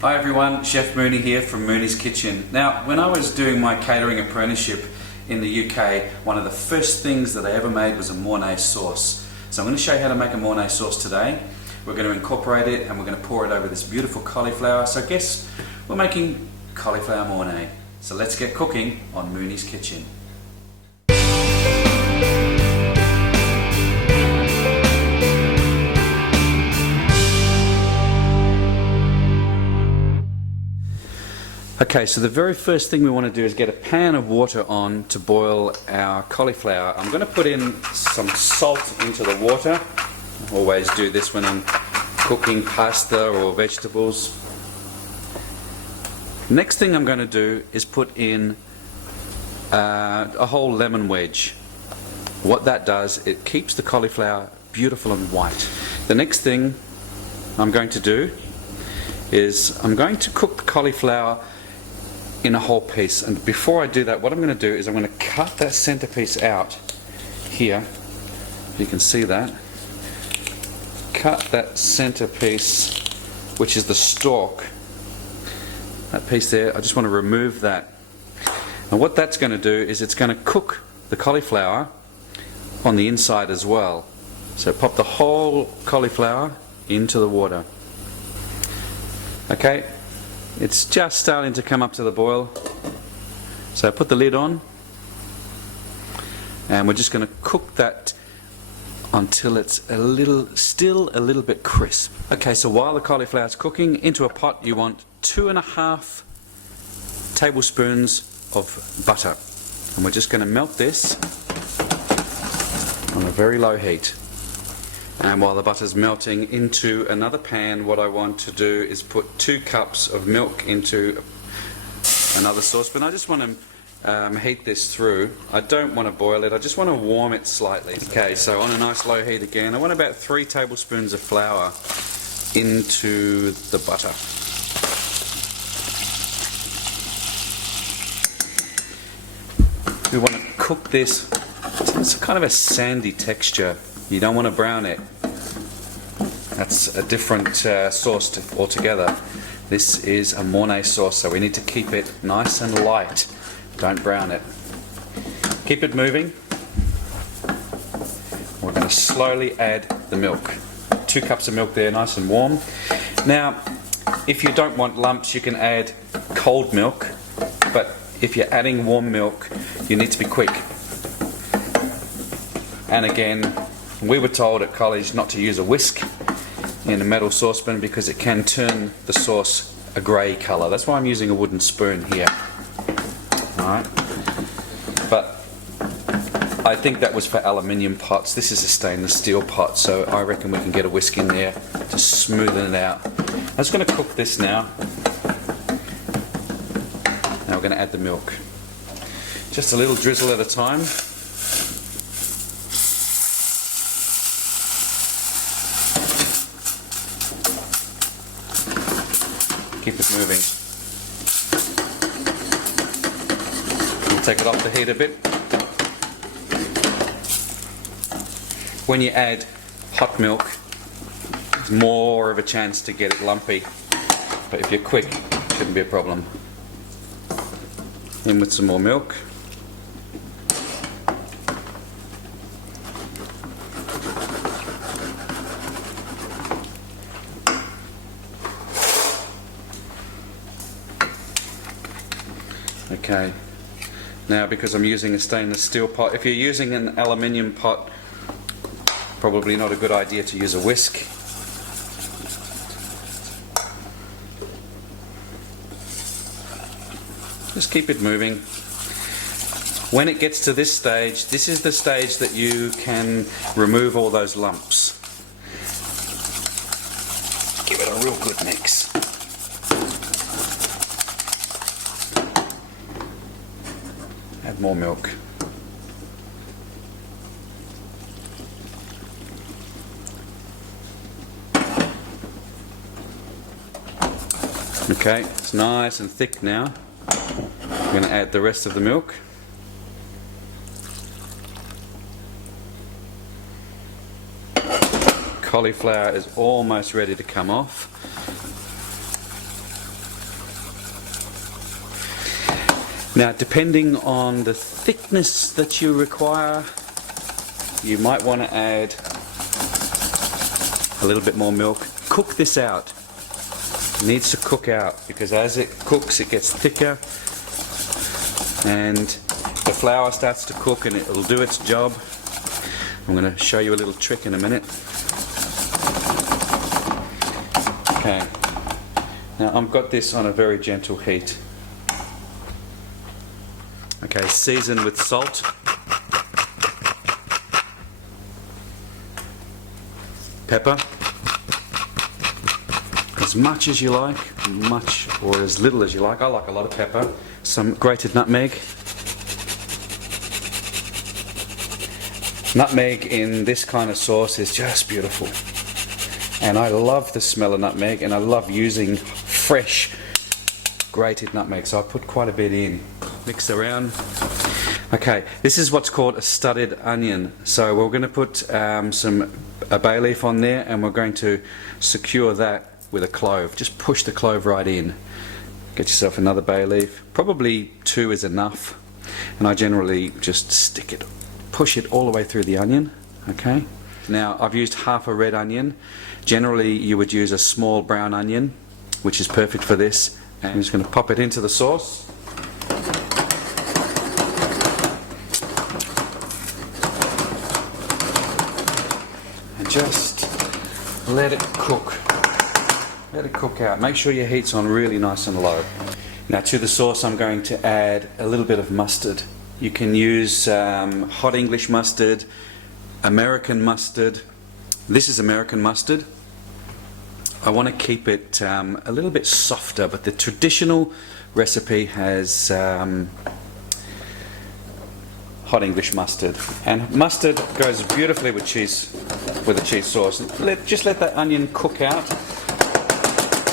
Hi everyone, Chef Mornay here from Mornay's Kitchen. Now, when I was doing my catering apprenticeship in the UK, one of the first things that I ever made was a Mornay sauce. So I'm going to show you how to make a Mornay sauce today. We're going to incorporate it and we're going to pour it over this beautiful cauliflower. So guess we're making Cauliflower Mornay. So let's get cooking on Mornay's Kitchen. Okay, so the very first thing we want to do is get a pan of water on to boil our cauliflower. I'm going to put in some salt into the water. I always do this when I'm cooking pasta or vegetables. Next thing I'm going to do is put in a whole lemon wedge. What that does, it keeps the cauliflower beautiful and white. The next thing I'm going to do is I'm going to cook the cauliflower in a whole piece, and before I do that, what I'm going to do is I'm going to cut that centerpiece out here. You can see that. Cut that centerpiece, which is the stalk. That piece there, I just want to remove that. And what that's going to do is it's going to cook the cauliflower on the inside as well. So pop the whole cauliflower into the water. Okay. It's just starting to come up to the boil, so put the lid on and we're just going to cook that until it's still a little bit crisp. Okay, so while the cauliflower is cooking, into a pot you want 2.5 tablespoons of butter, and we're just going to melt this on a very low heat. And while the butter's melting, into another pan, what I want to do is put 2 cups of milk into another saucepan. I just want to heat this through. I don't want to boil it, I just want to warm it slightly. Okay, so on a nice low heat again, I want about 3 tablespoons of flour into the butter. We want to cook this. It's kind of a sandy texture. You don't want to brown it. That's a different sauce altogether. This is a Mornay sauce, so we need to keep it nice and light. Don't brown it. Keep it moving. We're going to slowly add the milk. 2 cups of milk there, nice and warm. Now, if you don't want lumps, you can add cold milk, but if you're adding warm milk, you need to be quick. And again, we were told at college not to use a whisk in a metal saucepan because it can turn the sauce a grey colour. That's why I'm using a wooden spoon here. Alright. But I think that was for aluminium pots. This is a stainless steel pot, so I reckon we can get a whisk in there to smoothen it out. I'm just going to cook this now. Now we're going to add the milk. Just a little drizzle at a time. Keep it moving. We'll take it off the heat a bit. When you add hot milk, there's more of a chance to get it lumpy. But if you're quick, it shouldn't be a problem. In with some more milk. Okay, now because I'm using a stainless steel pot, if you're using an aluminium pot, probably not a good idea to use a whisk. Just keep it moving. When it gets to this stage, this is the stage that you can remove all those lumps. Give it a real good mix. Add more milk. Okay, it's nice and thick now. I'm going to add the rest of the milk. Cauliflower is almost ready to come off. Now, depending on the thickness that you require, you might want to add a little bit more milk. Cook this out. It needs to cook out because as it cooks, it gets thicker and the flour starts to cook and it'll do its job. I'm going to show you a little trick in a minute. Okay, now I've got this on a very gentle heat. Okay, season with salt, pepper, as much as you like, much or as little as you like. I like a lot of pepper. Some grated nutmeg. Nutmeg in this kind of sauce is just beautiful. And I love the smell of nutmeg, and I love using fresh grated nutmeg, so I put quite a bit in. Mix around. Okay, this is what's called a studded onion. So we're going to put a bay leaf on there, and we're going to secure that with a clove. Just push the clove right in. Get yourself another bay leaf. Probably 2 is enough, and I generally just stick it, push it all the way through the onion. Okay. Now I've used half a red onion. Generally you would use a small brown onion, which is perfect for this. And I'm just going to pop it into the sauce. And just let it cook. Let it cook out. Make sure your heat's on really nice and low. Now to the sauce I'm going to add a little bit of mustard. You can use hot English mustard, American mustard. This is American mustard. I want to keep it a little bit softer, but the traditional recipe has hot English mustard, and mustard goes beautifully with cheese, with a cheese sauce. Just let that onion cook out.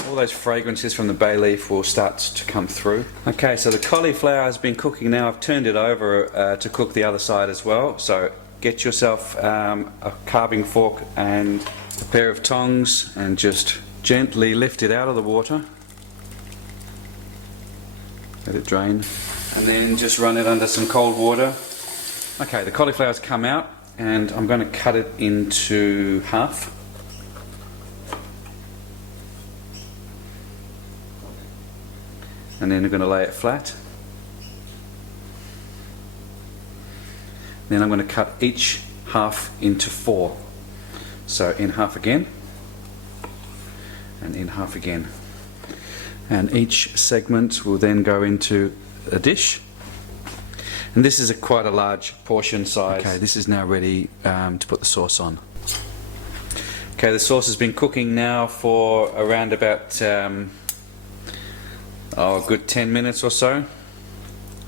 All those fragrances from the bay leaf will start to come through. Okay, so the cauliflower has been cooking now. I've turned it over to cook the other side as well. So get yourself a carving fork and a pair of tongs and just gently lift it out of the water. Let it drain. And then just run it under some cold water. Okay, the cauliflower's come out and I'm going to cut it into half. And then I'm going to lay it flat. Then I'm going to cut each half into 4. So in half again, and in half again. And each segment will then go into a dish. And this is quite a large portion size. Okay, this is now ready to put the sauce on. Okay, the sauce has been cooking now for around about a good 10 minutes or so.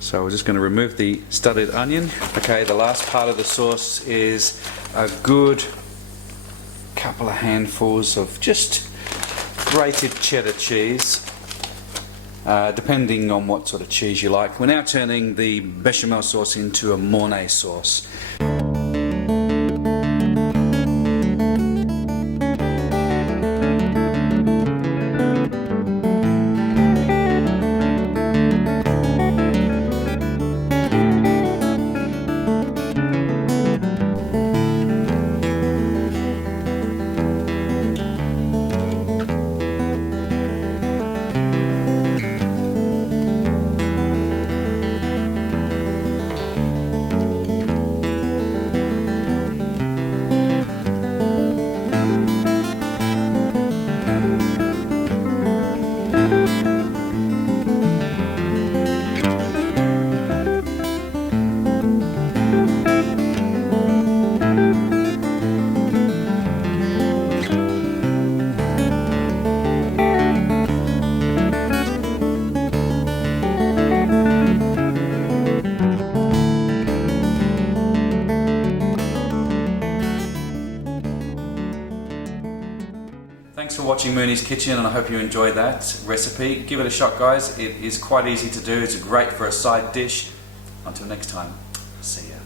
So we're just going to remove the studded onion. Okay, the last part of the sauce is a good couple of handfuls of just grated cheddar cheese, depending on what sort of cheese you like. We're now turning the bechamel sauce into a Mornay sauce. Thanks for watching Mooney's Kitchen, and I hope you enjoyed that recipe. Give it a shot, guys. It is quite easy to do. It's great for a side dish. Until next time, see ya.